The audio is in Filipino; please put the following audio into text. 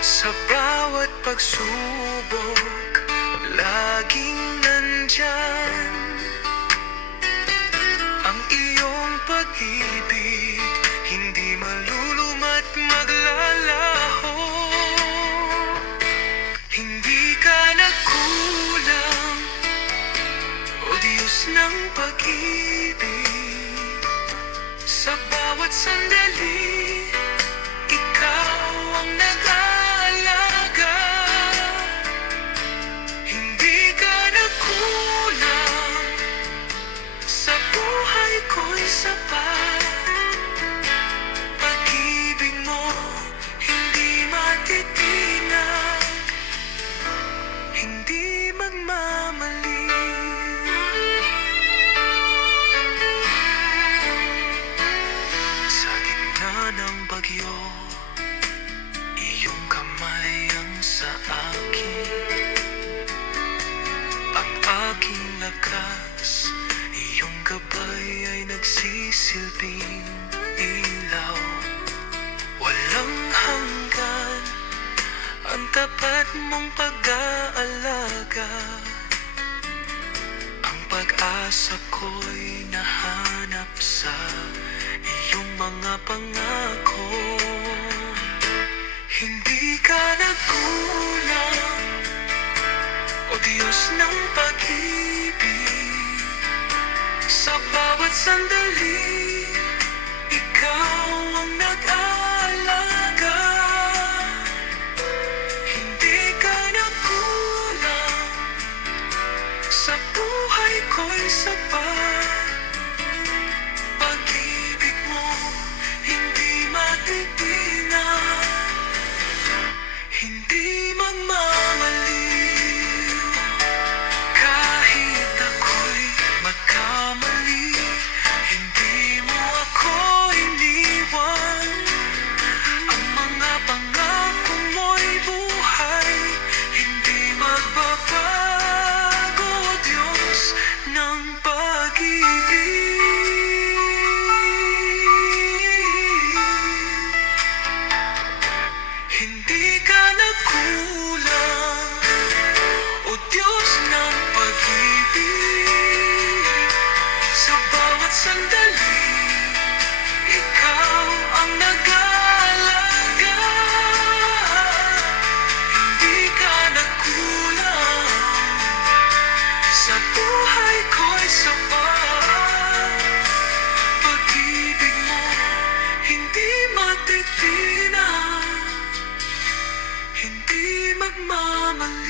Sa bawat pagsubok, laging nandyan ang iyong pag-ibig, hindi maluluma't maglalaho. Hindi ka nagkulang, o Diyos ng pag-ibig. Sa bawat sandali, ikaw ang nag-aalaga. Hindi ka nagkulang, sa buhay ko'y sapat. Pag-ibig mo, hindi matitinag, hindi magmamali. Sa gitna ng bagyo, iyong kamay ang sa akin, ang aking lakas. Iyong gabay ay nagsisilbing ilaw. Walang hanggan ang tapat mong pag-aalaga. Ang pag-asa ko'y nahanap sa iyong mga pangako. Hindi ka nagkulang, o Diyos ng pag-ibig. Sa bawat sandali, ikaw ang nag-aalaga. Hindi ka nagkulang, sa buhay ko'y sapat. Pag-ibig mo, hindi matitinag, hindi magmamaliw. Kahit ako'y magkamali, hindi mo ako iniwan. Ang mga pangako mo'y buhay, hindi magbabago, Diyos ng pag-ibig. Hindi ka nagkulang, o Diyos ng pag-ibig. Sa bawat sandali, ikaw ang nag-aalaga. Hindi ka nagkulang, sa buhay ko'y sapat. Pag-ibig mo, hindi matitinag, hindi magmamali.